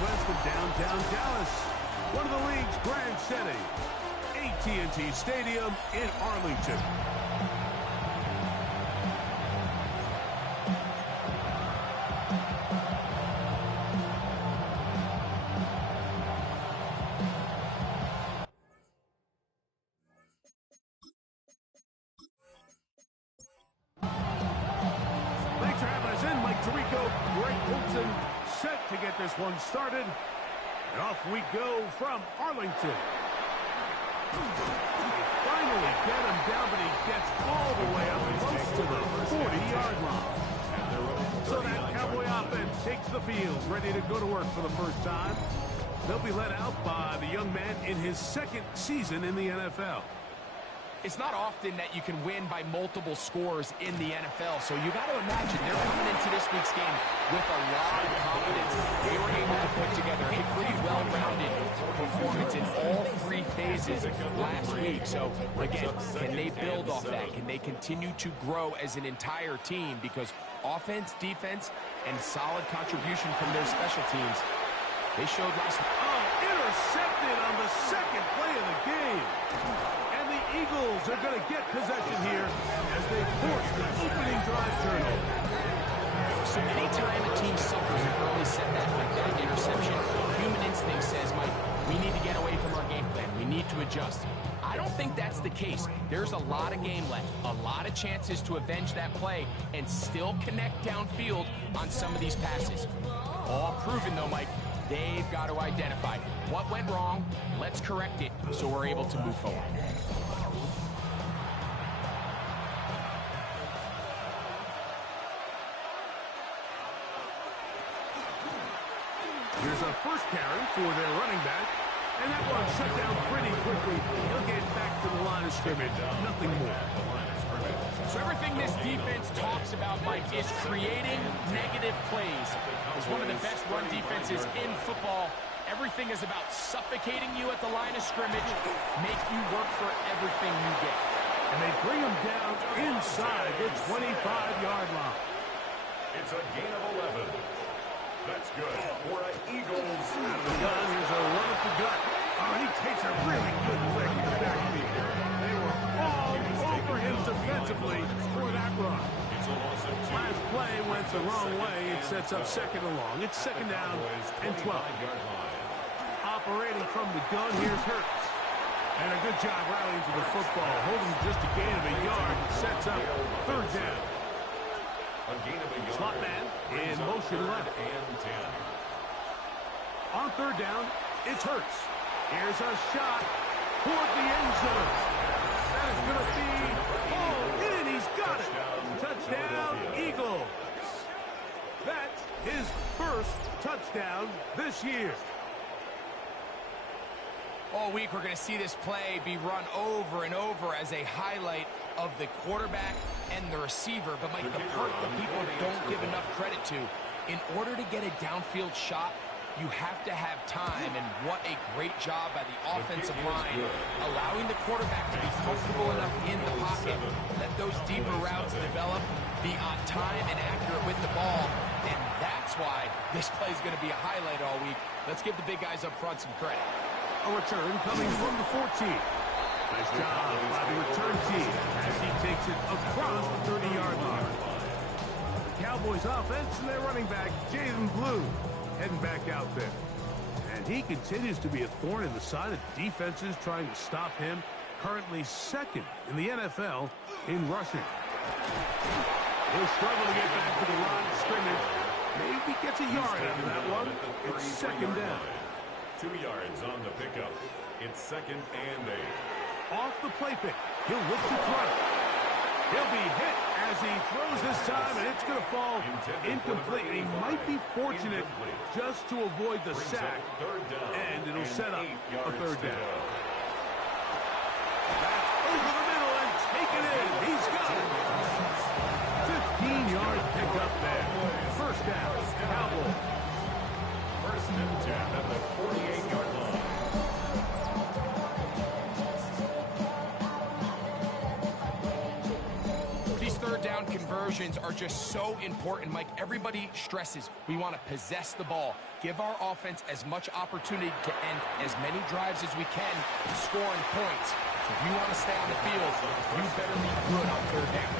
northwest of downtown Dallas. One of the league's grand setting, AT&T Stadium in Arlington. Thanks for having us in, Mike Tirico. Greg Olson set to get this one started. And off we go from Arlington. They finally get him down, but he gets all the way up close to the 40-yard line. So that Cowboy offense takes the field, ready to go to work for the first time. They'll be led out by the young man in his second season in the NFL. It's not often that you can win by multiple scores in the NFL, so you got to imagine they're coming into this week's game with a lot of confidence. They were able to put together a pretty well-rounded performance in all three phases last week. So, again, can they build off that? Can they continue to grow as an entire team? Because offense, defense, and solid contribution from their special teams, they showed last week. Oh, intercepted on the second play of the game. Eagles are going to get possession here as they force the opening drive turnover. So anytime a team suffers an early setback like that interception, human instinct says, Mike, we need to get away from our game plan. We need to adjust. I don't think that's the case. There's a lot of game left, a lot of chances to avenge that play and still connect downfield on some of these passes. All proven, though, Mike. They've got to identify what went wrong. Let's correct it so we're able to move forward. Here's a first carry for their running back, and that one shut down pretty quickly. He'll get back to the line of scrimmage, nothing more. So everything this defense talks about, Mike, is creating negative plays. It's one of the best run defenses in football. Everything is about suffocating you at the line of scrimmage, make you work for everything you get. And they bring him down inside the 25-yard line. It's a gain of 11. That's good for an Eagles. Out of the gun, here's a run up the gut. Oh, he takes a really good leg in the backfield. They were all over him defensively for that run. Last play went the wrong way. It sets up second and long. It's second down and 12. Operating from the gun, here's Hurts. And a good job rallying to the football. Holding just a gain of a yard. Sets up third down. Slot man in motion left. On third down, it's Hurts. Here's a shot toward the end zone. That is going to be all in. He's got it. Touchdown, Eagles. That's his first touchdown this year. All week, we're going to see this play be run over and over as a highlight of the quarterback and the receiver. But, Mike, the part that people don't give enough credit to, in order to get a downfield shot, you have to have time. And what a great job by the offensive line, allowing the quarterback to be comfortable enough in the pocket, let those deeper routes develop, be on time and accurate with the ball. And that's why this play is going to be a highlight all week. Let's give the big guys up front some credit. A return coming from the 14. Nice job by the return team as he takes it across the 30-yard line. The Cowboys offense and their running back, Jaden Blue, heading back out there. And he continues to be a thorn in the side of defenses trying to stop him. Currently second in the NFL in rushing. He'll struggle to get back to the line of scrimmage. Maybe gets a yard out of that one. It's second down. 2 yards on the pickup. It's second and 8. Off the play fake. He'll look to throw. He'll be hit as he throws this time, and it's going to fall incomplete. He might be fortunate just to avoid the sack, and it'll set up a third down. That's over the middle and taken in. He's got it. 15-yard pickup there. First down, Cowboys. First and 10 at the 48-yard line. These third down conversions possessions are just so important, Mike. Everybody stresses we want to possess the ball, give our offense as much opportunity to end as many drives as we can, scoring points. So if you want to stay on the field, you better be good on third down.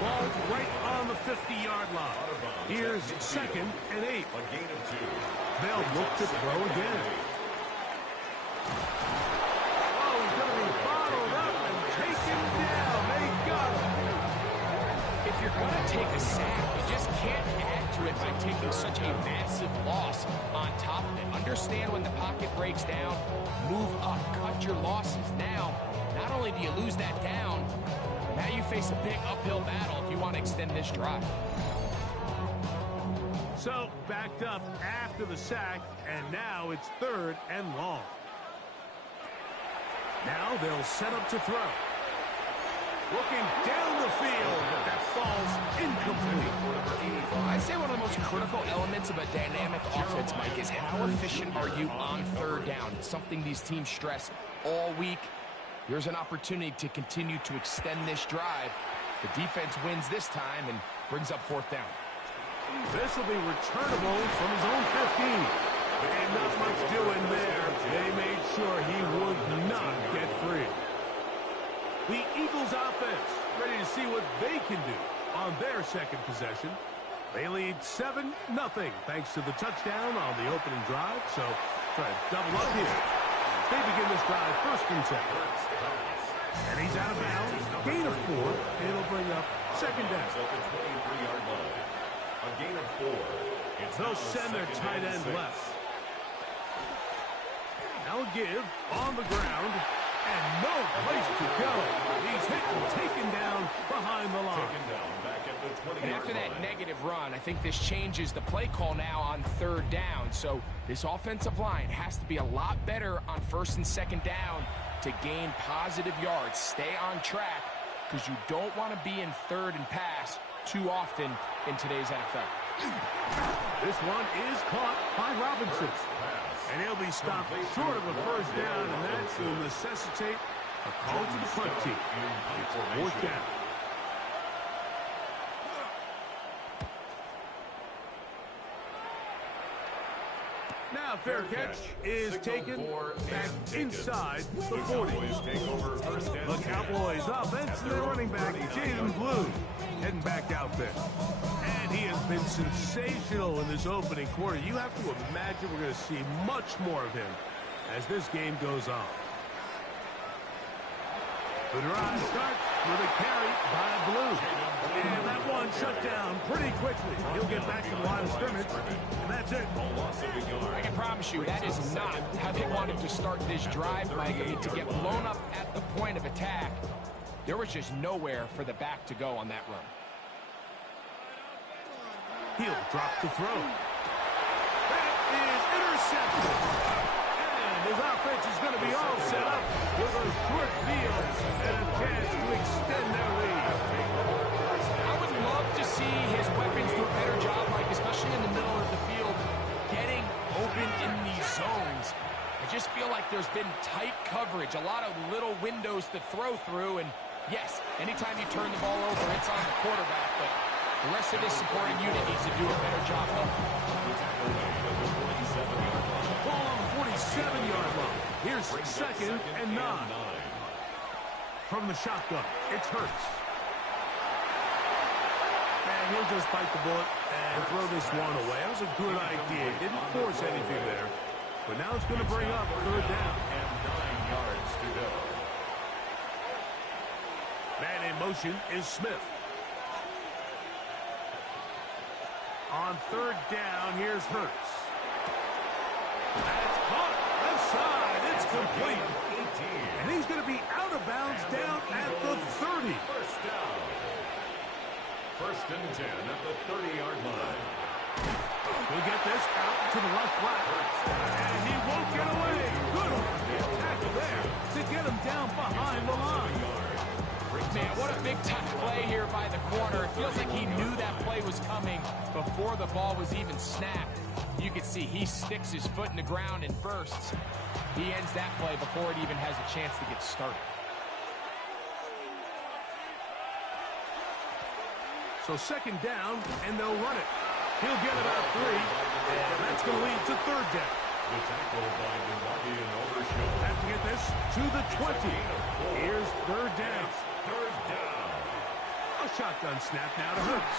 Ball right on the 50-yard line. Here's 2nd and 8. A gain of 2. They'll look to throw again. Oh, he's going to be bottled up and taken down. They got him. If you're going to take a sack, you just can't add to it by taking such a massive loss on top of it. Understand when the pocket breaks down, move up, cut your losses. Now, not only do you lose that down, but now you face a big uphill battle if you want to extend this drive. So, backed up after the sack, and now it's 3rd and long. Now they'll set up to throw. Looking down the field, but that falls incomplete. I'd say one of the most critical elements of a dynamic offense, Mike, is how efficient are you on third down. It's something these teams stress all week. Here's an opportunity to continue to extend this drive. The defense wins this time and brings up 4th down. This will be returnable from his own 15. And not much doing there. They made sure he would not get free. The Eagles offense ready to see what they can do on their 2nd possession. They lead 7-0 thanks to the touchdown on the opening drive. So try to double up here. They begin this drive 1st and 10. And he's out of bounds. Gain of 4. It'll bring up 2nd down. At the 23-yard line. A gain of 4. They'll send their tight end left. Now a give on the ground. And no place to go. He's hit and taken down behind the line. Taken down back at the 20-yard And after that line. negative run, I think this changes the play call now on 3rd down. So this offensive line has to be a lot better on 1st and 2nd down to gain positive yards. Stay on track because you don't want to be in 3rd and pass too often in today's NFL. This one is caught by Robinson. And he'll be stopped short of a 1st down, and that will necessitate a call to the punt team. It's 4th down. Now fair catch is taken back inside the 40. The Cowboys offense and their running back, Demboyz, heading back out there. And he has been sensational in this opening quarter. You have to imagine we're going to see much more of him as this game goes on. The drive starts with a carry by Blue. And that one shut down pretty quickly. He'll get back to the line of scrimmage, and that's it. I can promise you that is not how they wanted to start this drive, Mike. I mean, to get blown up at the point of attack, there was just nowhere for the back to go on that run. He'll drop the throw. That is intercepted. And his offense is going to be all set up with a short field and a chance to extend their lead. I would love to see his weapons do a better job, Mike, especially in the middle of the field, getting open in these zones. I just feel like there's been tight coverage, a lot of little windows to throw through, and yes, anytime you turn the ball over, it's on the quarterback, but the rest of this supporting unit needs to do a better job helping. Ball on the 47-yard line. Here's 2nd and 9. From the shotgun, it's Hurts. And he'll just bite the bullet and throw this one away. That was a good idea. He didn't force anything there. But now it's going to bring up 3rd down. And 9 yards to go. Man in motion is Smith. On 3rd down, here's Hurts. That's caught. Left side. It's complete. And he's going to be out of bounds down at the 30. First down. 1st and 10 at the 30-yard line. We'll get this out to the left flat. And he won't get away. Good tackle there to get him down behind the line. Man, what a big-time play here by the corner. It feels like he knew that play was coming before the ball was even snapped. You can see he sticks his foot in the ground and bursts. He ends that play before it even has a chance to get started. So second down, and they'll run it. He'll get about 3, and that's going to lead to third down. The tackle by Demboyz overshot. Have to get this to the 20. Here's third down. Third down. A shotgun snap now to Hurts.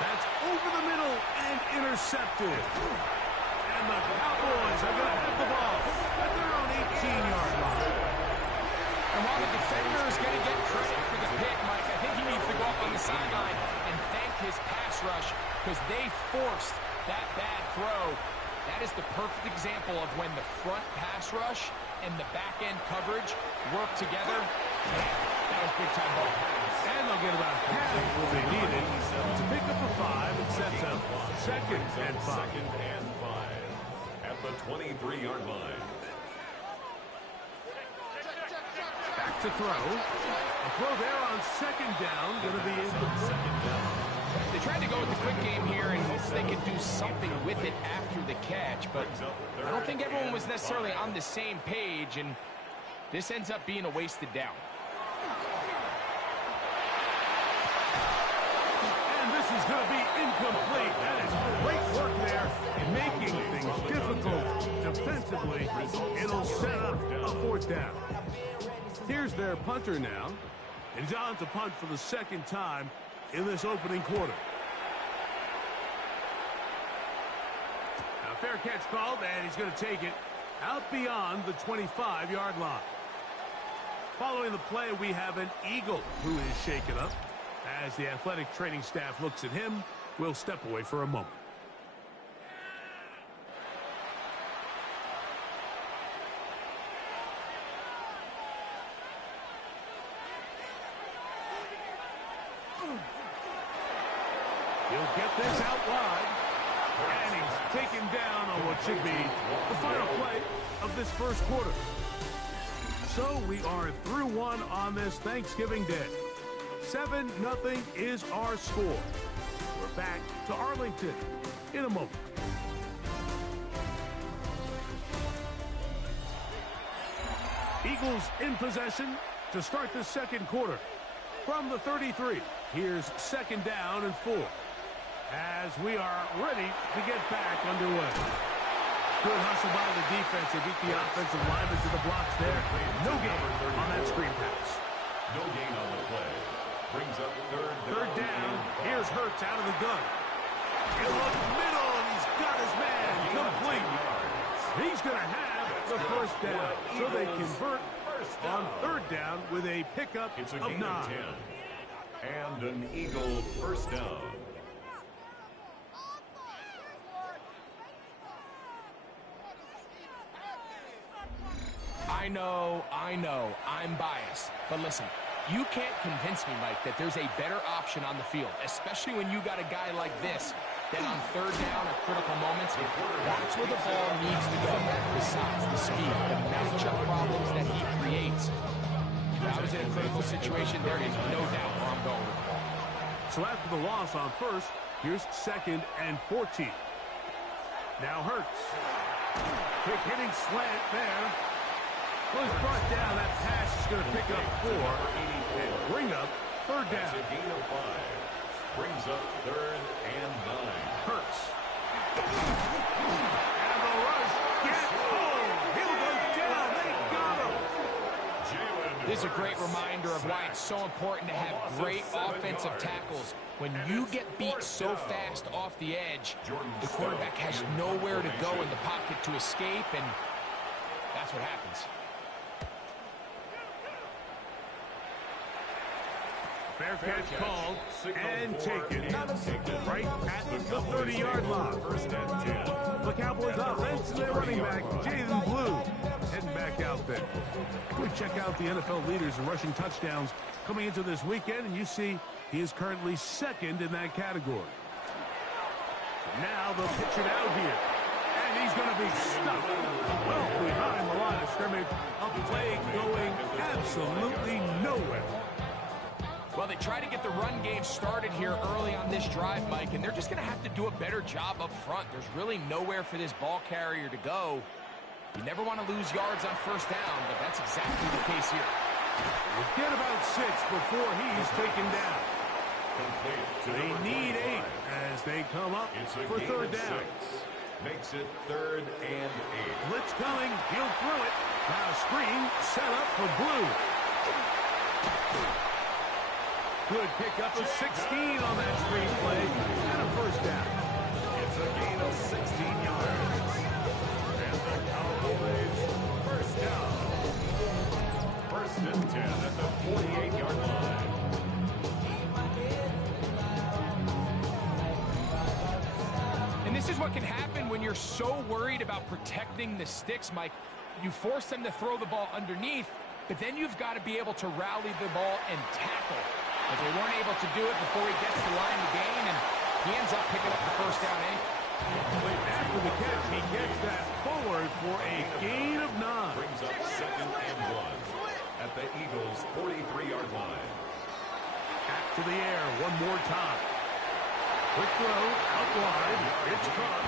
That's over the middle and intercepted. And the Cowboys are going to have the ball at their own 18-yard line. And while the defender is going to get credit for the pick, Mike, I think he needs to go up on the sideline and thank his pass rush because they forced that bad throw. That is the perfect example of when the front pass rush and the back-end coverage work together. Man, that was big-time ball. And they'll get about half what they needed to pick up the 5 and sets up second and 5. Second and 5 at the 23-yard line. Back to throw. A throw there on second down. Going to be second down. They tried to go with the quick game here in hopes they could do something with it after the catch, but I don't think everyone was necessarily on the same page, and this ends up being a wasted down. And this is going to be incomplete. That is great work there in making things difficult defensively. It'll set up a fourth down. Here's their punter now. And he's on to punt for the second time in this opening quarter. Now, fair catch called, and he's going to take it out beyond the 25-yard line. Following the play, we have an Eagle who is shaken up. As the athletic training staff looks at him, we'll step away for a moment. He'll get this out wide, and he's taken down on what should be the final play of this first quarter. So we are through one on this Thanksgiving Day. 7-0 is our score. We're back to Arlington in a moment. Eagles in possession to start the second quarter. From the 33, here's second down and 4. As we are ready to get back underway. Good hustle by the defense. They beat the offensive linemen to the blocks there. No gain on that screen pass. No gain on the play. Brings up third down. Here's Hurts out of the gun. In the middle, and he's got his man complete. He's going to have the first down. So they convert on third down with a pickup of 9. And an Eagle first down. I know, I'm biased. But listen, you can't convince me, Mike, that there's a better option on the field, especially when you got a guy like this that on third down at critical moments, that's where the ball needs to go. Besides the speed, the matchup problems that he creates. If I was in a critical situation, there is no doubt where I'm going with the ball. So after the loss on first, here's second and 14. Now Hurts. Quick hitting slant there. Well, he's brought down. That pass is going to pick up 4 and bring up third down. That's a gain of 5. Brings up third and 9. Hurts. And the rush gets home. He'll go down. They got him. This is a great reminder of why it's so important to have great offensive tackles. When you get beat so fast off the edge, the quarterback has nowhere to go in the pocket to escape, and that's what happens. Fair catch called and taken right at the 30-yard line. The Cowboys offense and their running back, Jalen Blue, heading back out there. We check out the NFL leaders in rushing touchdowns coming into this weekend, and you see he is currently second in that category. So now they'll pitch it out here, and he's going to be stuck well behind the line of scrimmage. A play going absolutely nowhere. Well, they try to get the run game started here early on this drive, Mike, and they're just going to have to do a better job up front. There's really nowhere for this ball carrier to go. You never want to lose yards on first down, but that's exactly the case here. We'll get about 6 before he's taken down. They need 8 as they come up for third down. Makes it 3rd and 8. Blitz coming. He'll throw it. Now screen set up for Blue. Good pickup of 16 on that screen play. And a first down. It's a gain of 16 yards. And the Cowboys first down. 1st and 10 at the 48-yard line. And this is what can happen when you're so worried about protecting the sticks, Mike. You force them to throw the ball underneath, but then you've got to be able to rally the ball and tackle. But they weren't able to do it before he gets the line to gain, and he ends up picking up the first down anyway. But after the catch, he gets that forward for a gain of 9. Brings up 2nd and 1 at the Eagles' 43-yard line. Back to the air one more time. Quick throw, out wide. It's caught.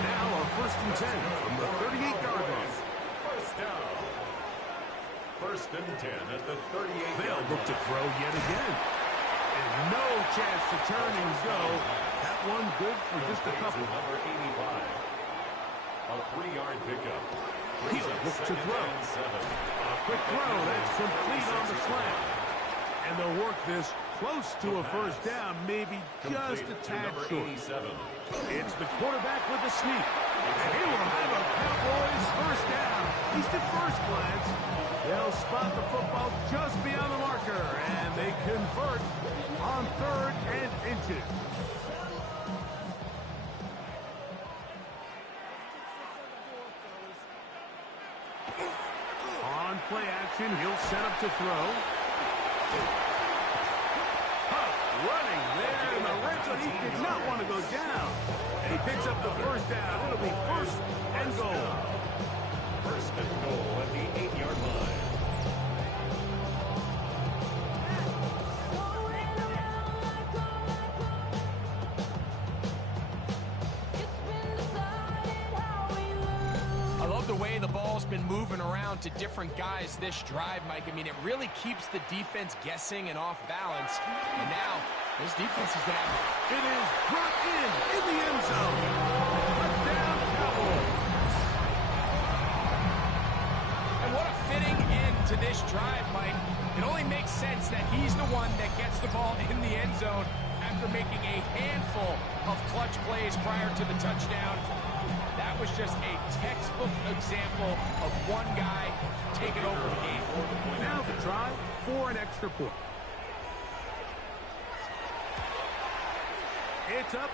Now a 1st and 10 from the 38-yard line. First down. 1st and 10 at the 38-yard line. They'll look to throw yet again. And no chance to turn and go. That one good for just a couple. Number 85. A 3-yard pickup. He'll look to throw. A quick throw. That's complete on the slant. And they'll work this close to a first down, maybe just a tad short. It's the quarterback with the sneak. And he will have a Cowboys first down. At least at first glance. They'll spot the football just beyond the marker, and they convert on 3rd and inches. On play action, he'll set up to throw. Huff running there in the red zone. He did not want to go down. And he picks up the first down. It'll be 1st and goal. 1st and goal at the 8-yard line. I love the way the ball's been moving around to different guys this drive, Mike. I mean, it really keeps the defense guessing and off balance. And now, this defense is going to have it. It is brought in the end zone. Touchdown, Cowboys. And what a fitting end to this drive, Mike. It only makes sense that he's the one that gets the ball in the end zone after making a handful of clutch plays prior to the touchdown. That was just a textbook example of one guy taking over the game. Now the try for an extra point. It's up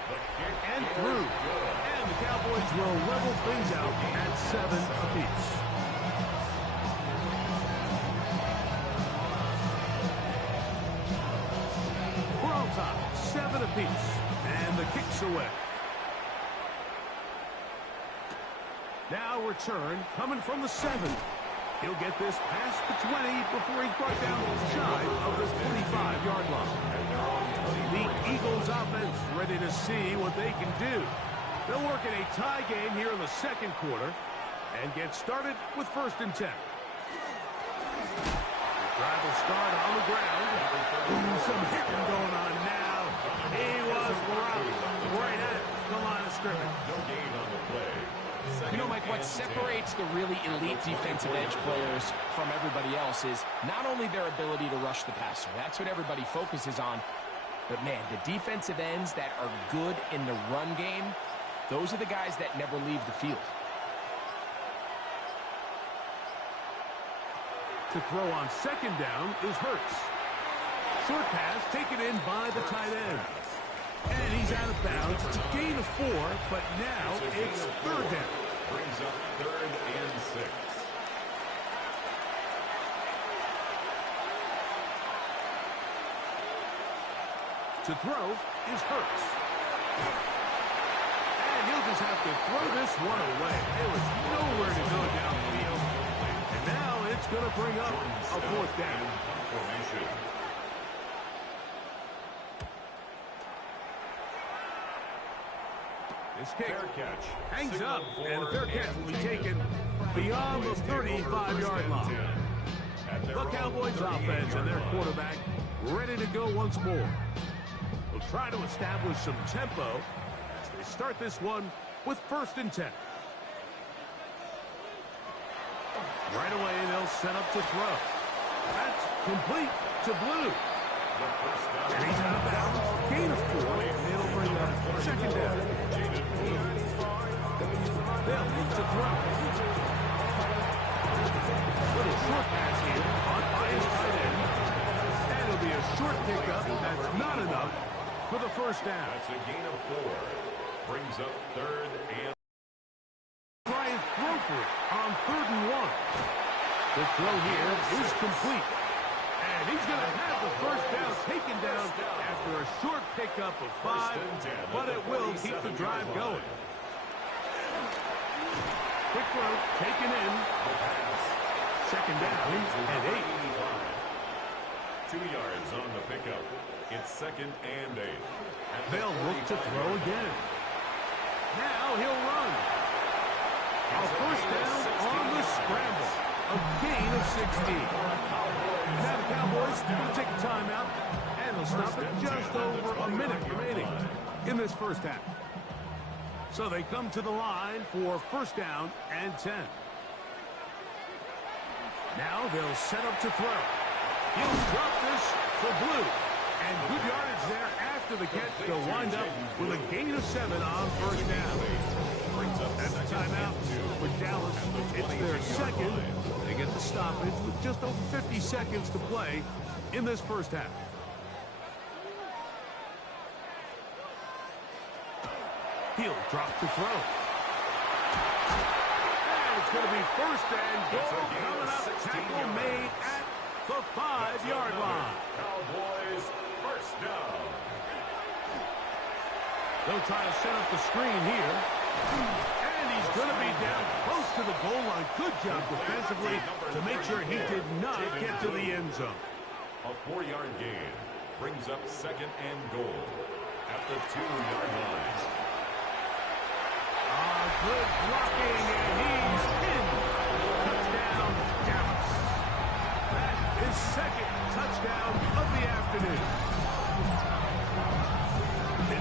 and through. And the Cowboys will level things out at 7 apiece. We're on top, 7 apiece. And the kick's away. Now return coming from the 7. He'll get this past the 20 before he's brought down shy of the 25-yard line. The Eagles offense ready to see what they can do. They'll work in a tie game here in the 2nd quarter and get started with 1st and 10. The drive will start on the ground. Some hitting going on now. He was rocked right at the line of scrimmage. No gain on the play. You know, Mike, what separates the really elite defensive edge players from everybody else is not only their ability to rush the passer. That's what everybody focuses on. But, man, the defensive ends that are good in the run game, those are the guys that never leave the field. To throw on 2nd down is Hurts. Short pass taken in by the tight end. And he's out of bounds. It's a gain of 4, but now it's 3rd down. Brings up 3rd and 6. To throw is Hurts. And he'll just have to throw this one away. There was nowhere to go downfield. And now it's going to bring up a 4th down. Formation. This kick Catch. hangs up, and the fair catch will be taken beyond the 35-yard line. The Cowboys offense and their quarterback ready to go once more. try to establish some tempo as they start this one with 1st and 10. Right away, they'll set up to throw. That's complete to Blue. And he's out of bounds. Gain of 4. It'll bring up 2nd down. They'll move to throw. Little short pass here on by his tight end. And it'll be a short pickup. That's not enough for the 1st down. That's a gain of 4. Brings up 3rd and... Try and throw for it on 3rd and 1. The throw here is complete. And he's going to have the 1st down taken down after a short pickup of 5, but it will keep the drive going. Quick throw taken in. 2nd down and 8. 2 yards on the pickup. It's 2nd and 8. And they'll look to throw again. Now he'll run. A 1st down on the scramble. A gain of 16. Now the Cowboys are going to take a timeout, and they'll stop at just over a minute remaining in this 1st half. So they come to the line for 1st down and 10. Now they'll set up to throw. He'll drop this for Blue. And good yardage there after the catch. They'll wind up with a gain of 7 on 1st down. That's a timeout for Dallas. It's their 2nd. They get the stoppage with just over 50 seconds to play in this 1st half. He'll drop to throw. And it's going to be 1st and goal coming up. Tackle made at the 5-yard line. Cowboys 1st down. They'll try to set up the screen here. And he's going to be down close to the goal line. Good job defensively to make sure he did not get to the end zone. A 4-yard gain brings up 2nd and goal at the 2-yard line. Good blocking, and he's in. Touchdown, Dallas. That is 2nd touchdown of the afternoon.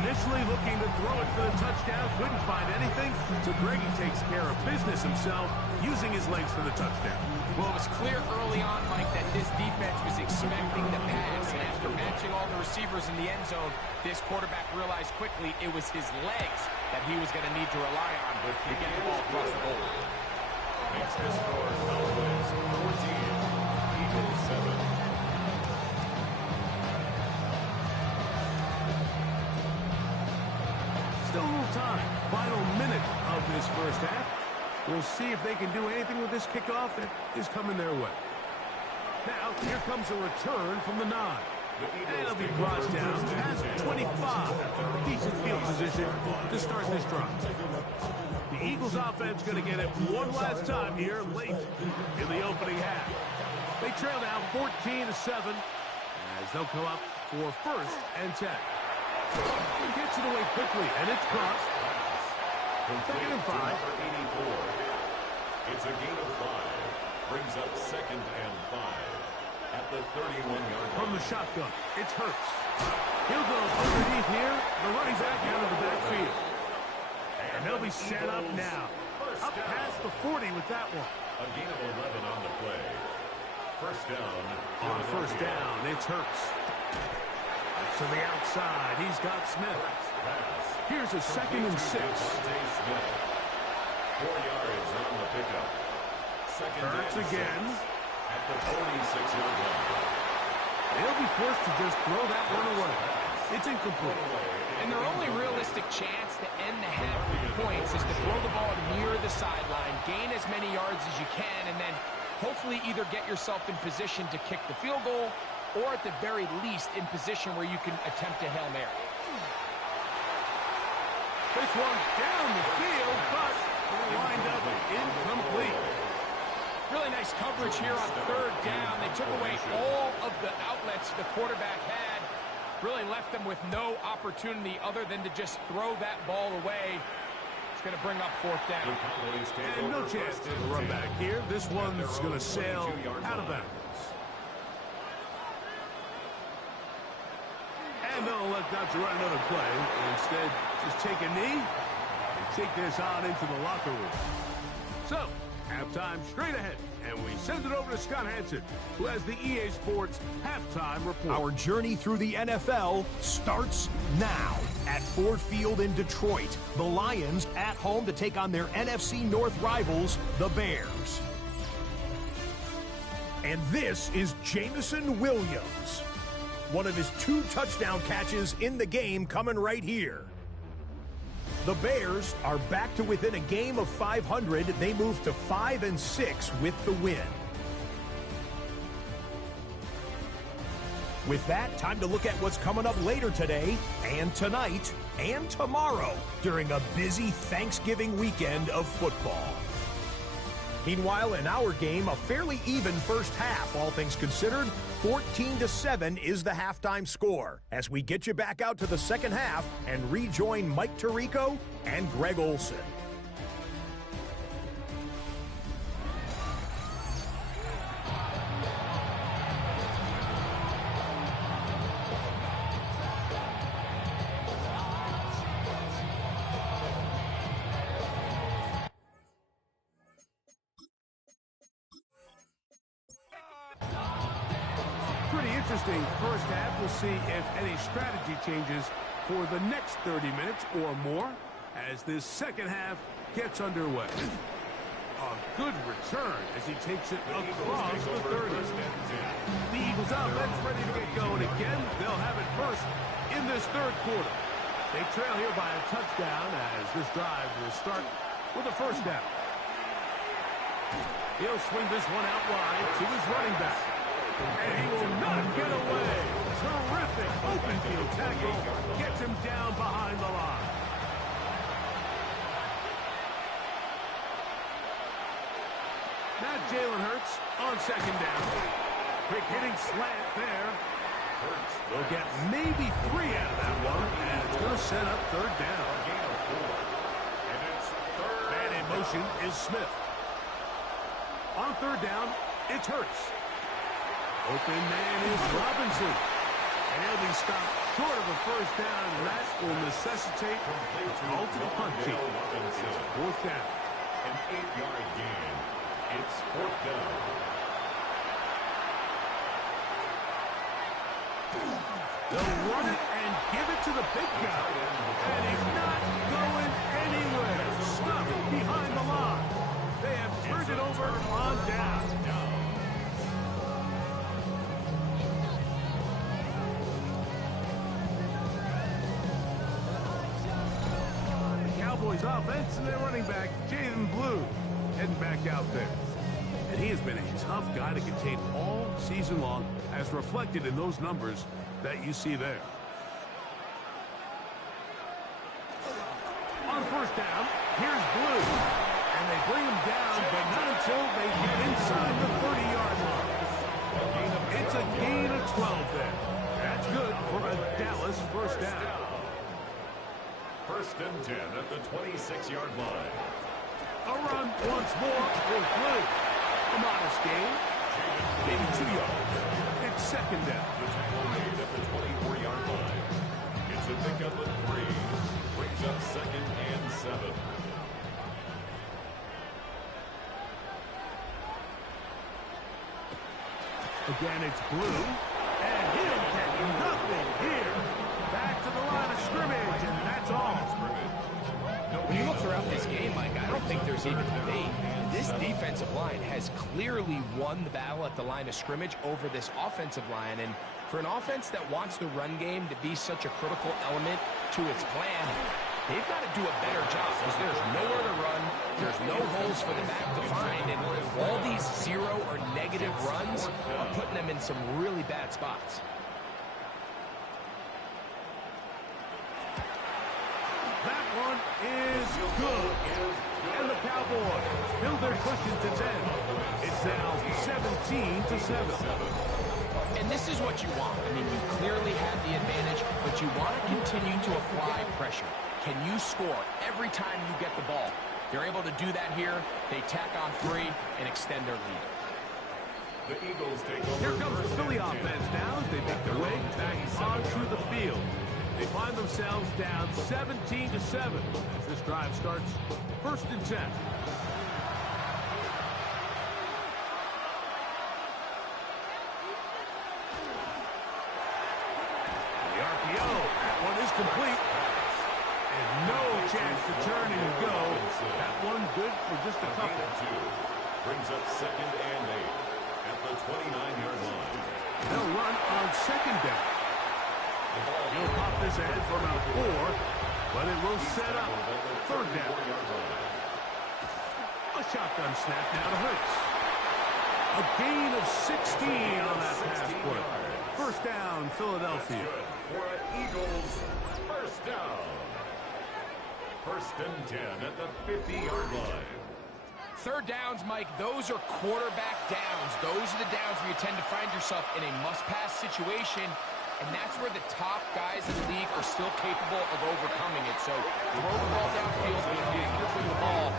Initially looking to throw it for the touchdown, couldn't find anything, so Greggy takes care of business himself, using his legs for the touchdown. Well, it was clear early on, Mike, that this defense was expecting the pass, and after matching all the receivers in the end zone, this quarterback realized quickly it was his legs that he was going to need to rely on to get the ball across the goal. Makes the score Cowboys 14, Eagles 7. Still a little time. Final minute of this 1st half. We'll see if they can do anything with this kickoff that is coming their way. Now, here comes a return from the 9. And it'll be brought down past 25. Decent field position to start this drive. The Eagles offense going to get it one last time here late in the opening half. They trail now 14-7 as they'll come up for 1st and 10. He gets it away quickly, and it's crossed. 2nd and 5. It's a gain of 5. Brings up 2nd and 5 at the 31-yard line. From the shotgun, it's Hurts. He'll go underneath here. The running back out of the backfield. And they'll be set up now. Up past the 40 with that one. A gain of 11 on the play. 1st down. On 1st down, it's Hurts. To the outside, he's got Smith. Here's a 2nd and 6. 4 yards on the pickup. 2nd Hurts again. At the 46-yard line. They'll be forced to just throw that one away. It's incomplete. And their only realistic chance to end the half with points is to throw the ball near the sideline, gain as many yards as you can, and then hopefully either get yourself in position to kick the field goal or at the very least in position where you can attempt a Hail Mary. This one down the field, but will wind up incomplete. Really nice coverage here on 3rd down. They took away all of the outlets the quarterback had. Really left them with no opportunity other than to just throw that ball away. It's going to bring up 4th down. And no chance to run back here. This one's going to sail out of bounds. And they'll elect elect not to run another play. Instead, just take a knee and take this on into the locker room. So, halftime straight ahead. And we send it over to Scott Hansen, who has the EA Sports Halftime Report. Our journey through the NFL starts now. At Ford Field in Detroit, the Lions at home to take on their NFC North rivals, the Bears. And this is Jameson Williams. One of his 2 touchdown catches in the game coming right here. The Bears are back to within a game of 500. They move to 5-6 with the win. With that, time to look at what's coming up later today and tonight and tomorrow during a busy Thanksgiving weekend of football. Meanwhile, in our game, a fairly even first half, all things considered. 14-7 is the halftime score as we get you back out to the second half and rejoin Mike Tirico and Greg Olson. Pretty interesting first half. We'll see if any strategy changes for the next 30 minutes or more as this second half gets underway. A good return as he takes it across the 30. The Eagles offense ready to get going again. They'll have it first in this third quarter. They trail here by a touchdown as this drive will start with a first down. He'll swing this one out wide to his running back. And he will not get away. Terrific open field tackle. Gets him down behind the line. Now Jalen Hurts on second down. Quick hitting slant there. They'll get maybe 3 out of that one. And it's going to set up third down. Man in motion is Smith. On third down, it's Hurts. Open man is Robinson. And he'll be stopped short of a first down, and that will necessitate a call to the punt team. It's fourth down. An 8-yard gain. It's fourth down. They'll run it and give it to the big guy. And he's not going anywhere. Stuffed behind the line. They have turned it over on down. Cowboys offense and their running back, Jaden Blue, heading back out there. And he has been a tough guy to contain all season long, as reflected in those numbers that you see there. On first down, here's Blue. And they bring him down, but not until they get inside the 30-yard line. It's a gain of 12 there. That's good for a Dallas first down. First and 10 at the 26-yard line. A run once more with Blue. A modest gain. Maybe 2 yards. It's second down. The tackle made at the 24-yard line. It's a pickup of 3. Brings up second and 7. Again, it's Blue. And he'll get nothing here. Back to the line of scrimmage, and that's all. When you look throughout this game, Mike, I don't think there's even debate. This defensive line has clearly won the battle at the line of scrimmage over this offensive line. And for an offense that wants the run game to be such a critical element to its plan, they've got to do a better job because there's nowhere to run. There's no holes for the back to find. And all these 0 or negative runs are putting them in some really bad spots. That one is good. And the Cowboys build their cushion to 10. It's now 17-7. And this is what you want. I mean, you clearly have the advantage, but you want to continue to apply pressure. Can you score every time you get the ball? They're able to do that here. They tack on 3 and extend their lead. The Eagles take over. Here comes the Philly offense now as they make their way back on through the field. They find themselves down 17-7 as this drive starts. 1st and 10. The RPO. That one is complete. And no chance to turn and go. That one good for just a couple. Brings up 2nd and 8 at the 29-yard line. They'll run on 2nd down. He'll pop this ahead for about 4, but it will set up 3rd down. A shotgun snap now to Hurts. A gain of 16 on that pass play. 1st down, Philadelphia. For an Eagles 1st down. 1st and 10 at the 50-yard line. 3rd downs, Mike, those are quarterback downs. Those are the downs where you tend to find yourself in a must-pass situation, and that's where the top guys in the league are still capable of overcoming it. So throw the ball downfield, be accurate with the ball.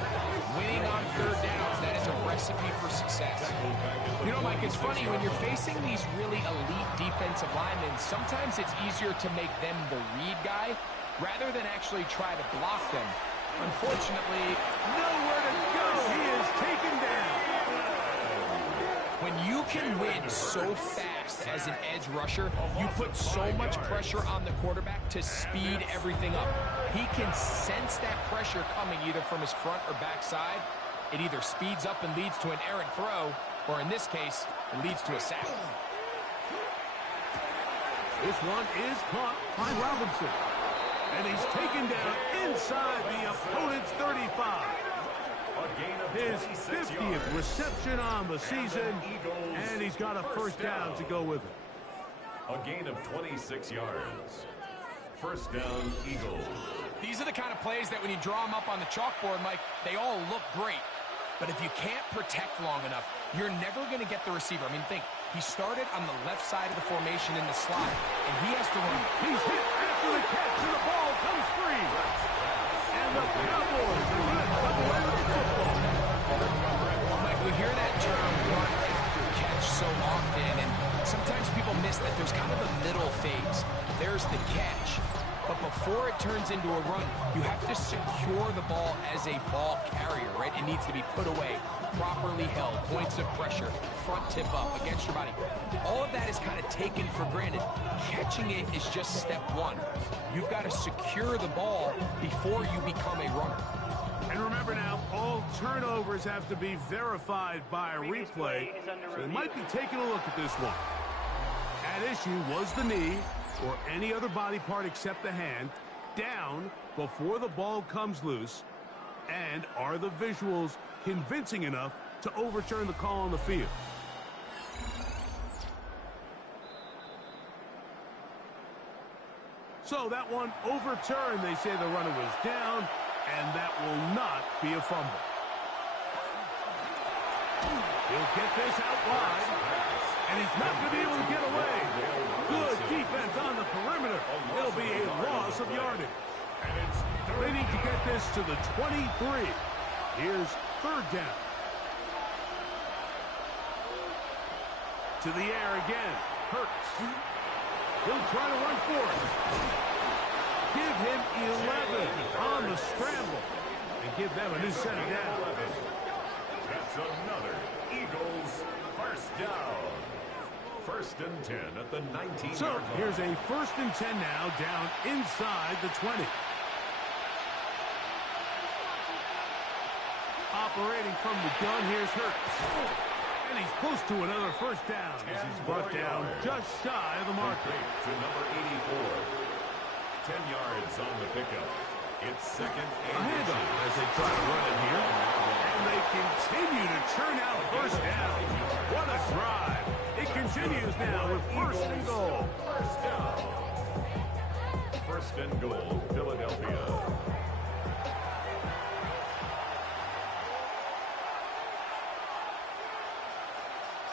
Winning on 3rd downs, that is a recipe for success. You know, Mike, it's funny, when you're facing these really elite defensive linemen, sometimes it's easier to make them the read guy rather than actually try to block them. Unfortunately, nowhere to go. He is taken down. When you can win so fast as an edge rusher, you put so much pressure on the quarterback to speed everything up. He can sense that pressure coming either from his front or back side. It either speeds up and leads to an errant throw, or in this case, it leads to a sack. This one is caught by Robinson. And he's taken down inside the opponent's 35. His 50th reception on the season, and he's got a 1st down to go with it. A gain of 26 yards. 1st down, Eagles. These are the kind of plays that when you draw them up on the chalkboard, Mike, they all look great. But if you can't protect long enough, you're never going to get the receiver. I mean, think, he started on the left side of the formation in the slot, and he has to run. He's hit after the catch, and the ball comes free. And the Cowboys are going to come away with the football. Mike, we hear that term run after catch so often, and sometimes people miss that there's kind of a middle phase. There's the catch. But before it turns into a run, you have to secure the ball as a ball carrier, right? It needs to be put away, properly held, points of pressure, front tip up against your body. All of that is kind of taken for granted. Catching it is just step one. You've got to secure the ball before you become a runner. And remember now, all turnovers have to be verified by a replay, so they might be taking a look at this one. At issue was the knee, or any other body part except the hand, down before the ball comes loose, and are the visuals convincing enough to overturn the call on the field? So that one overturned. They say the runner was down, and that will not be a fumble. He'll get this out wide, and he's not going to be able to get away. Good defense on the perimeter. There'll be a loss of yardage. They need to get this to the 23. Here's 3rd down. To the air again. Hurts. He'll try to run for it. Give him 11 on the scramble. And give them a new set of downs. That's another Eagles 1st down. 1st and 10 at the 19-yard line. So here's a 1st and 10 now, down inside the 20. Operating from the gun, here's Hurts. And he's close to another 1st down as he's brought down just shy of the marker. To number 84. 10 yards on the pickup. It's 2nd and a handoff as they try to run it here. And they continue to churn out 1st down. What a drive. It continues now with 1st and goal. 1st down. 1st and goal, Philadelphia.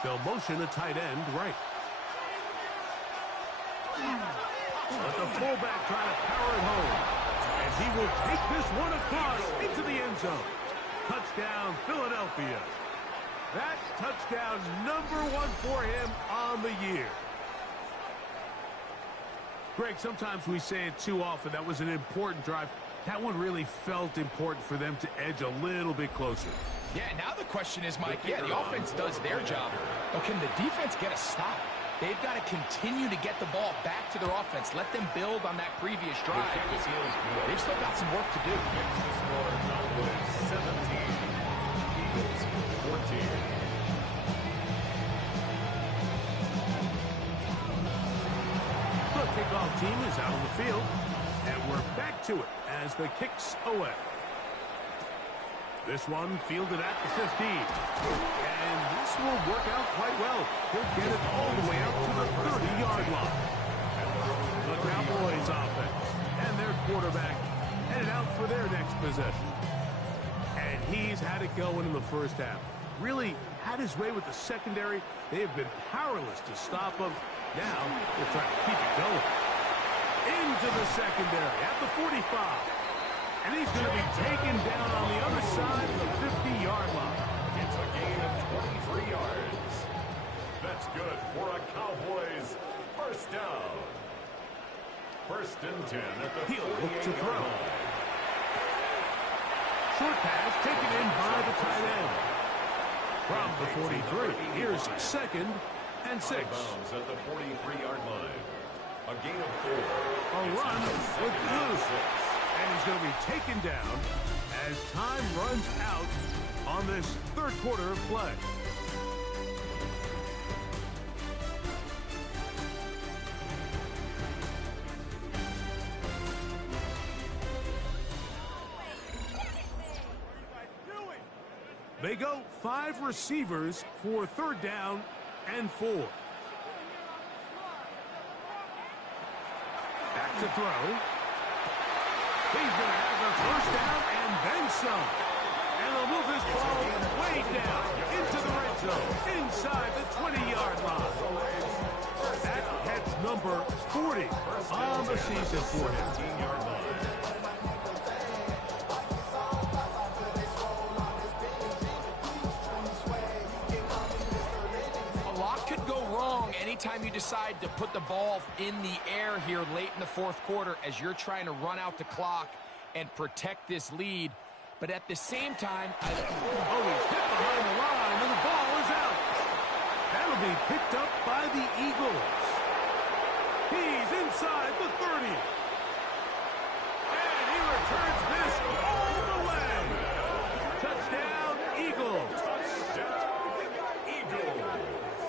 They'll motion a tight end right. But the fullback trying to power it home. And he will take this one across into the end zone. Touchdown, Philadelphia. That touchdown #1 for him on the year. Greg, sometimes we say it too often. That was an important drive. That one really felt important for them to edge a little bit closer. Yeah, now the question is, Mike, yeah, the offense does their job, but can the defense get a stop? They've got to continue to get the ball back to their offense. Let them build on that previous drive. They've still got some work to do. Cowboys 17, Eagles 14. The kickoff team is out on the field, and we're back to it as the kicks away. This one fielded at the 15. And this will work out quite well. He'll get it all the way out to the 30-yard line. The Cowboys offense and their quarterback headed out for their next possession. And he's had it going in the first half. Really had his way with the secondary. They have been powerless to stop him. Now they're trying to keep it going. Into the secondary at the 45. And he's going to be taken down on the other side of the 50-yard line. It's a gain of 23 yards. That's good for a Cowboys first down. First and 10 at the 48-yard line. Short pass taken in by the tight end. From the 43, here's second and 6. Bounds at the 43-yard line. A gain of 4. A run with Blue. And he's going to be taken down as time runs out on this third quarter of play. They go 5 receivers for third down and 4. Back to throw. He's going to have the first down and then some. And they'll move this ball way down into the red zone, inside the 20-yard line. That catch number 40 on the season for him. A lot could go wrong anytime you decide to put the ball in the air here late in the fourth quarter as you're trying to run out the clock and protect this lead. But at the same time, he's hit behind the line, and the ball is out. That'll be picked up by the Eagles. He's inside the 30. And he returns this all the way. Touchdown, Eagles.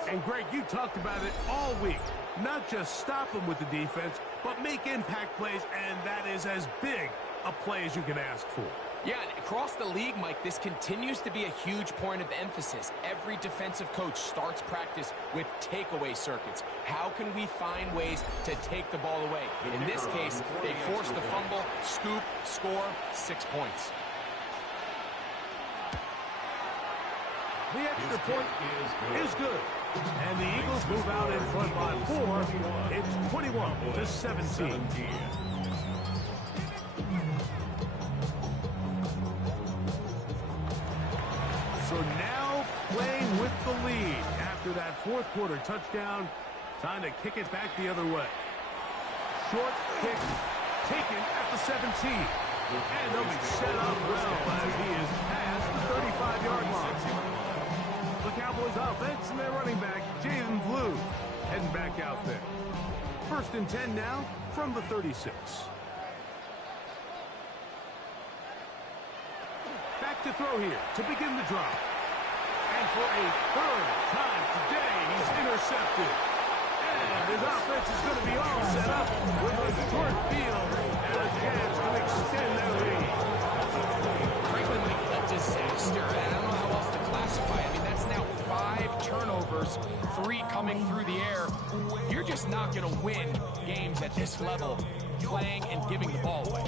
And Greg, you talked about it all week. Not just stop them with the defense, but make impact plays, and that is as big a play as you can ask for. yeah, and across the league, Mike, this continues to be a huge point of emphasis. Every defensive coach starts practice with takeaway circuits. How can we find ways to take the ball away? In this case, they force the fumble, scoop, score, 6 points. The extra point is good. And the Eagles move out in front by 4. It's 21-17. So now playing with the lead after that fourth quarter touchdown. Time to kick it back the other way. Short kick taken at the 17. And they'll be set up well as he is past the 35-yard line. The Cowboys offense and their running back, Jaden Blue, heading back out there. First and 10 now from the 36. Back to throw here to begin the drive. And for a third time today, he's intercepted. And his offense is going to be all set up with a short field and a chance to extend their lead. Frankly, a disaster. I don't know how else to classify it. I mean, that's now 5 turnovers, 3 coming through the air. You're just not going to win games at this level, playing and giving the ball away.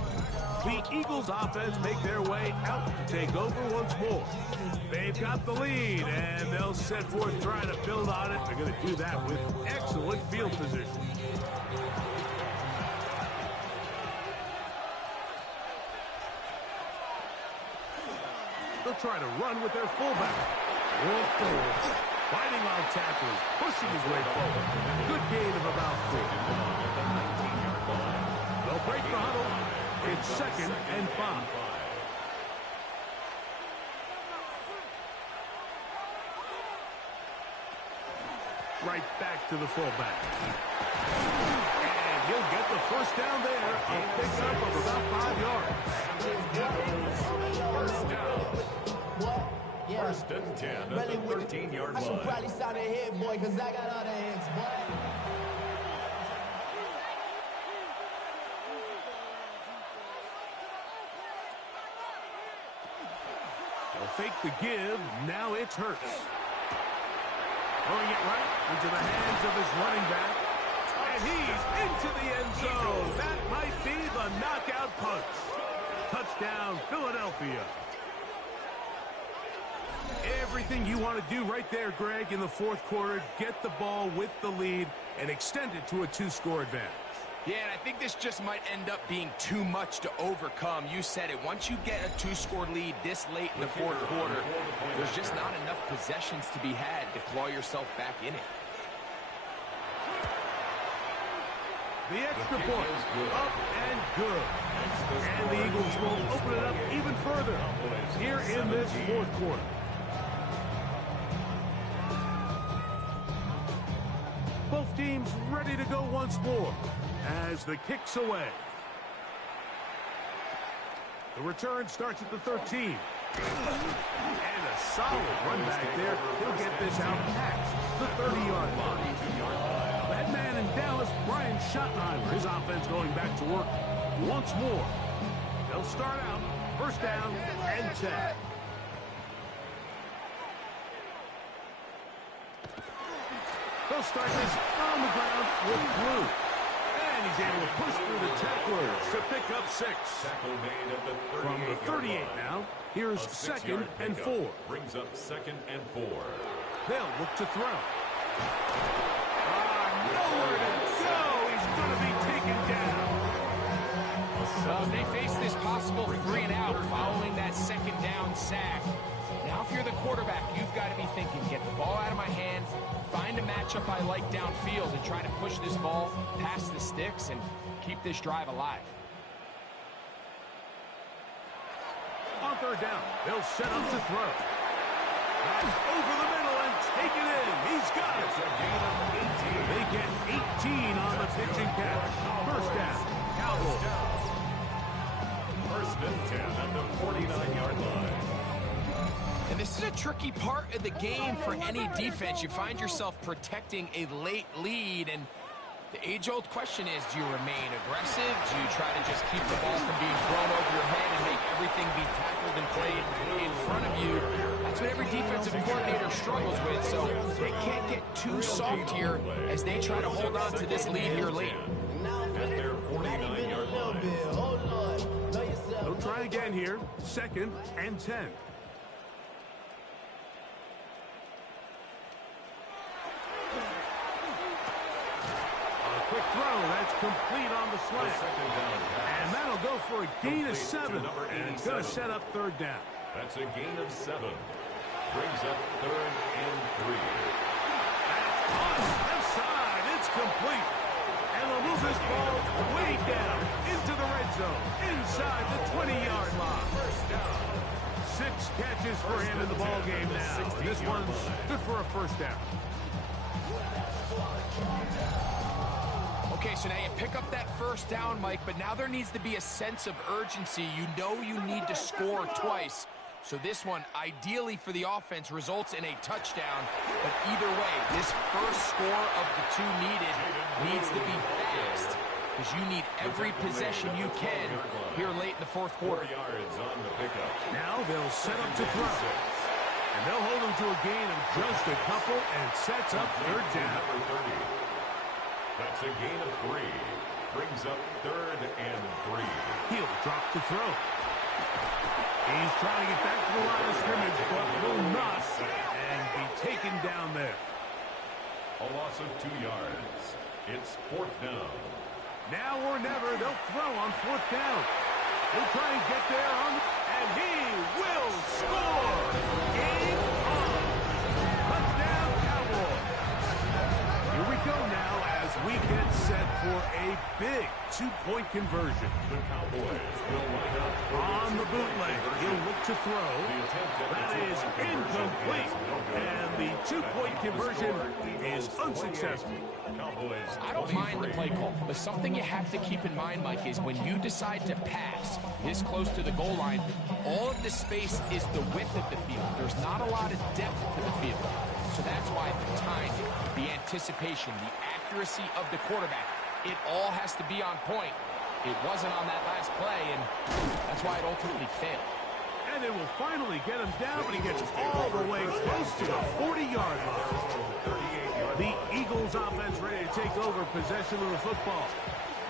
The Eagles offense make their way out to take over once more. They've got the lead, and they'll set forth trying to build on it. They're going to do that with excellent field position. They'll try to run with their fullback. Wolf forward, fighting off tackles, pushing his way forward. Good gain of about 4. break the huddle. It's 2nd and 5. Right back to the fullback. And he'll get the first down there. A pickup of about 5 yards. First down. First and 10 at the 13-yard line. I should probably sound a hit, boy, because I got all the hits, boy. They'll fake the give. Now it's Hurts. Throwing it right into the hands of his running back. And he's into the end zone. That might be the knockout punch. Touchdown, Philadelphia. Everything you want to do right there, Greg, in the fourth quarter. Get the ball with the lead and extend it to a 2-score advantage. Yeah, and I think this just might end up being too much to overcome. You said it. Once you get a 2-score lead this late in the fourth quarter, there's just not enough possessions to be had to claw yourself back in it. The extra point, up and good. And the Eagles will open it up even further here in this fourth quarter. Both teams ready to go once more as the kick's away. The return starts at the 13. And a solid run back there. He'll get this out past the 30-yard line. That man in Dallas, Brian Schottenheimer, his offense going back to work once more. They'll start out first down and 10. They'll start this on the ground with Blue. And he's able to push through the tacklers to pick up 6. From the 38 now, here's 2nd and 4. Brings up 2nd and 4. They'll look to throw. Nowhere to go. He's going to be taken down. Well, they face this possible 3 and out following that 2nd down sack. Now, if you're the quarterback, you've got to be thinking, get the ball out of my hand, find a matchup I like downfield, and try to push this ball past the sticks and keep this drive alive. On third down, they'll set up to throw. That's over the middle and take it in. He's got it. They get 18 on the pitching catch. First down, Cowboys. First and 10 at the 49-yard line. And this is a tricky part of the game for any defense. You find yourself protecting a late lead, and the age-old question is, do you remain aggressive? Do you try to just keep the ball from being thrown over your head and make everything be tackled and played in front of you? That's what every defensive coordinator struggles with, so they can't get too soft here as they try to hold on to this lead here late. At their 49-yard line. They'll try again here. 2nd and 10. Quick throw, that's complete on the slant. And that'll go for a gain of 7. And it's going to set up third down. That's a gain of 7. Brings up 3rd and 3. That's on the left side. It's complete. And they'll move this ball way down into the red zone. Inside the 20-yard line. First down. 6 catches for him in the ball game now. This one's good for a first down. Okay, so now you pick up that first down, Mike, but now there needs to be a sense of urgency. You know you need to score twice. So this one, ideally for the offense, results in a touchdown. But either way, this first score of the 2 needed needs to be fast, because you need every possession you can here late in the fourth quarter. Now they'll set up to throw. And they'll hold him to a gain of just a couple, and sets up third down. That's a gain of 3. Brings up 3rd and 3. He'll drop to throw. He's trying to get back to the line of scrimmage, but will not, and be taken down there. A loss of 2 yards. It's 4th down. Now or never, they'll throw on 4th down. He'll try and get there and he will score. Game on. Touchdown, Cowboys. Here we go now as we get set for a big two-point conversion. The Cowboys will line up On the bootleg, he'll look to throw. That is incomplete. And the two-point conversion is unsuccessful. I don't mind the play call, but something you have to keep in mind, Mike, is when you decide to pass this close to the goal line, all of the space is the width of the field. There's not a lot of depth to the field. So that's why the timing, the anticipation, the accuracy of the quarterback, it all has to be on point. It wasn't on that last play, and that's why it ultimately failed. And it will finally get him down, but he gets all the way close to the 40-yard line. The Eagles offense ready to take over possession of the football.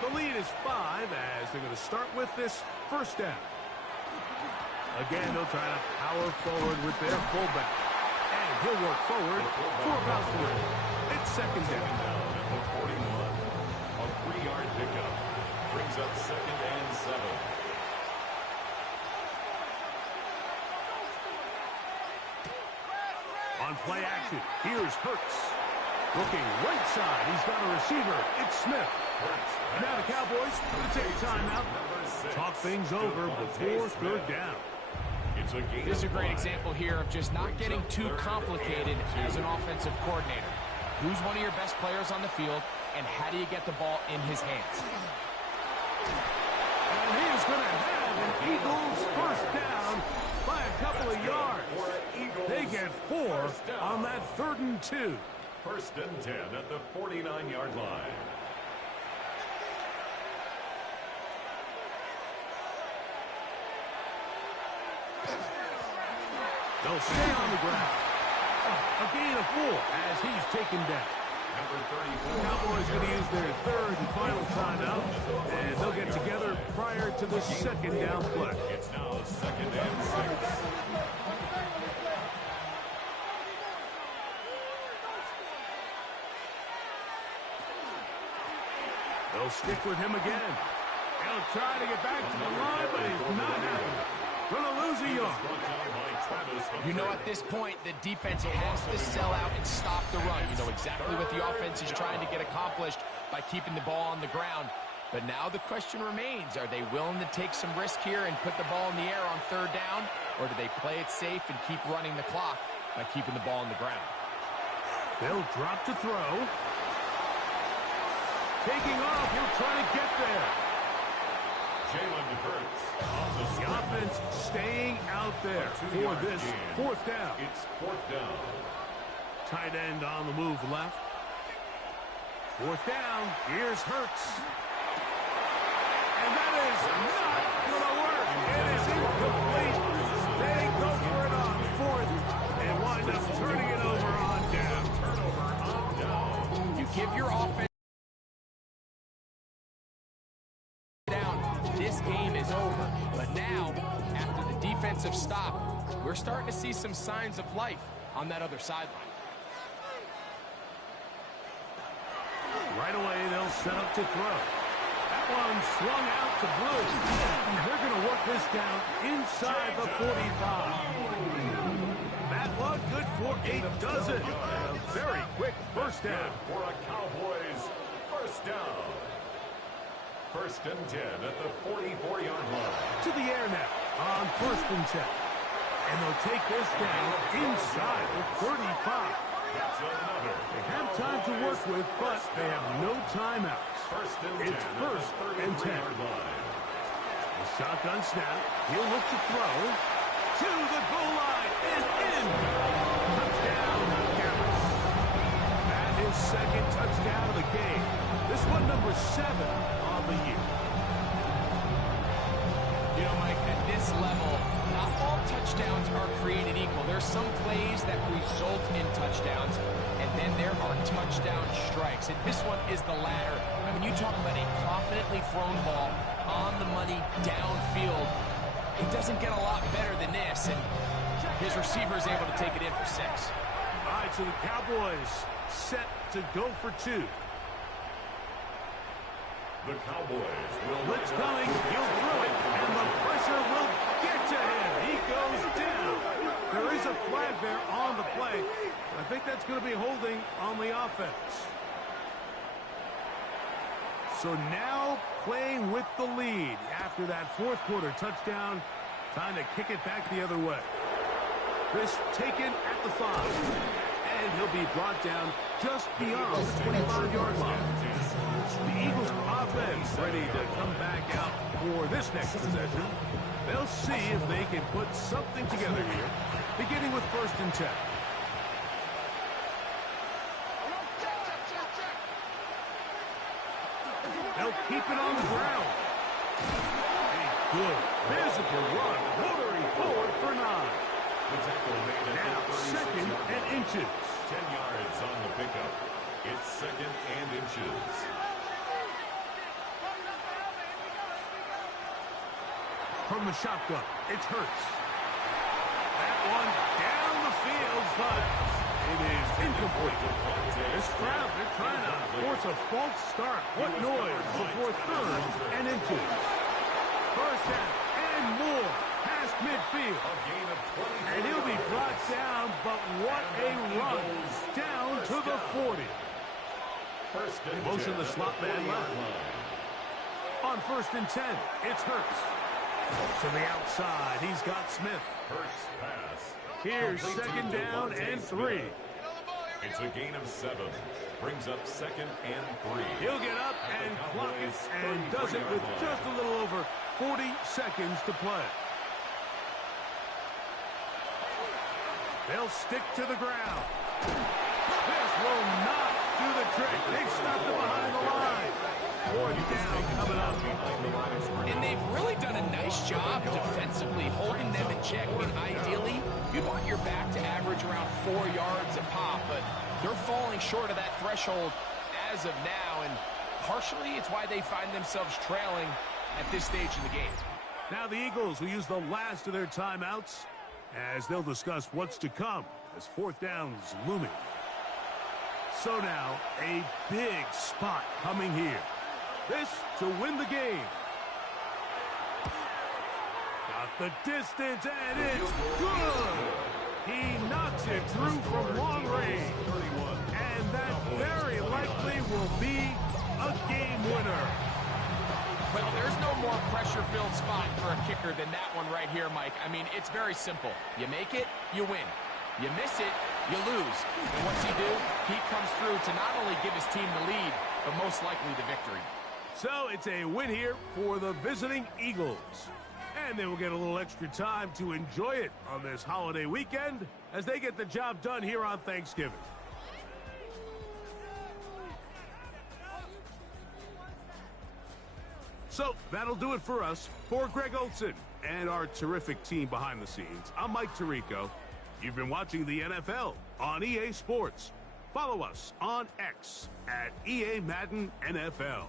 The lead is 5 as they're going to start with this first down. Again, they'll try to power forward with their fullback. And he'll work forward for about 3. It's second down. At the 41. A 3-yard pickup brings up 2nd and 7. On play action, here's Hurts. Looking right side, he's got a receiver. It's Smith. Now the Cowboys going to take a timeout. Talk things over before third down. This is a great example here of just not getting too complicated as an offensive coordinator. Who's one of your best players on the field, and how do you get the ball in his hands? And he is going to have an Eagles first down by a couple of yards. They get 4 on that 3rd and 2. 1st and 10 at the 49-yard line. They'll stay on the ground. A gain of 4 as he's taken down. Number 34. Cowboys going to use their 3rd and final timeout, and they'll get together prior to the second down play. It's now 2nd and 6. They'll stick with him again. He'll try to get back to the line, but he's not happening. Going to lose a yard. You know, at this point, the defense has to sell out and stop the run. You know exactly what the offense is trying to get accomplished by keeping the ball on the ground. But now the question remains, are they willing to take some risk here and put the ball in the air on 3rd down? Or do they play it safe and keep running the clock by keeping the ball on the ground? They'll drop to throw. Taking off, he'll try to get there. Jalen Hurts. The offense staying out there for this 4th down. It's 4th down. Tight end on the move left. 4th down. Here's Hurts. And that is not going to work. It is incomplete. They go for it on 4th and wind up turning it over on down. Turnover on down. You give your offense this game is over. But now, after the defensive stop, we're starting to see some signs of life on that other sideline. Right away, they'll set up to throw. That one swung out to Blue. They're going to work this down inside the 45. That one good for a dozen. A very quick first down. For a Cowboys first down. 1st and 10 at the 44-yard line. To the air now on 1st and 10. And they'll take this down inside the 35. That's another. They have time to work with, but they have no timeouts. 1st and 10 It's at 1st the and 10. 33-yard line. The shotgun snap. He'll look to throw. To the goal line and in. Touchdown, Dallas. That is 2nd touchdown of the game. This one number 7 on the year. You know, Mike, at this level, not all touchdowns are created equal. There's some plays that result in touchdowns, and then there are touchdown strikes. And this one is the latter. I mean, you talk about a confidently thrown ball on the money downfield. It doesn't get a lot better than this, and his receiver is able to take it in for 6. All right, so the Cowboys set to go for 2. The Cowboys will Blitz coming, he'll throw it, and the pressure will get to him. He goes down. There is a flag there on the play. I think that's going to be holding on the offense. So now playing with the lead after that fourth quarter touchdown. Time to kick it back the other way. This taken at the 5. And he'll be brought down just beyond the 25-yard line. The Eagles offense ready to come back out for this next possession. They'll see if they can put something together here, beginning with 1st and 10. They'll keep it on the ground. A good physical run, motoring forward for 9. Now 2nd and inches. 10 yards on the pickup. It's 2nd and inches. From the shotgun, it's Hurts. That one down the field, but it is incomplete. This crowd, they're trying to force a false start. What noise before 3rd and inches. First half and more past midfield. And he'll be brought down, but what a run down to the 40. Motion the slot man left. On 1st and 10, it's Hurts. To the outside, he's got Smith. Hurts pass. Here's 2nd down and 3. It's a gain of 7. Brings up 2nd and 3. He'll get up and clock it, and does it with just a little over 40 seconds to play. They'll stick to the ground. This will not do the trick. They've stopped it behind the line. 4th down coming up. And they've really done a nice job defensively holding them in check. I mean, ideally, you'd want your back to average around 4 yards a pop, but they're falling short of that threshold as of now, and partially it's why they find themselves trailing at this stage in the game. Now the Eagles will use the last of their timeouts as they'll discuss what's to come as 4th down's looming. So now, a big spot coming here. This to win the game. Got the distance, and it's good. He knocks it through from long range. And that very likely will be a game winner. Well, there's no more pressure-filled spot for a kicker than that one right here, Mike. I mean, it's very simple. You make it, you win. You miss it, you lose. And what's he do? He comes through to not only give his team the lead, but most likely the victory. So it's a win here for the visiting Eagles. And they will get a little extra time to enjoy it on this holiday weekend as they get the job done here on Thanksgiving. So that'll do it for us. For Greg Olson and our terrific team behind the scenes, I'm Mike Tirico. You've been watching the NFL on EA Sports. Follow us on X at EA Madden NFL.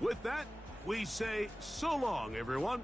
With that, we say so long, everyone.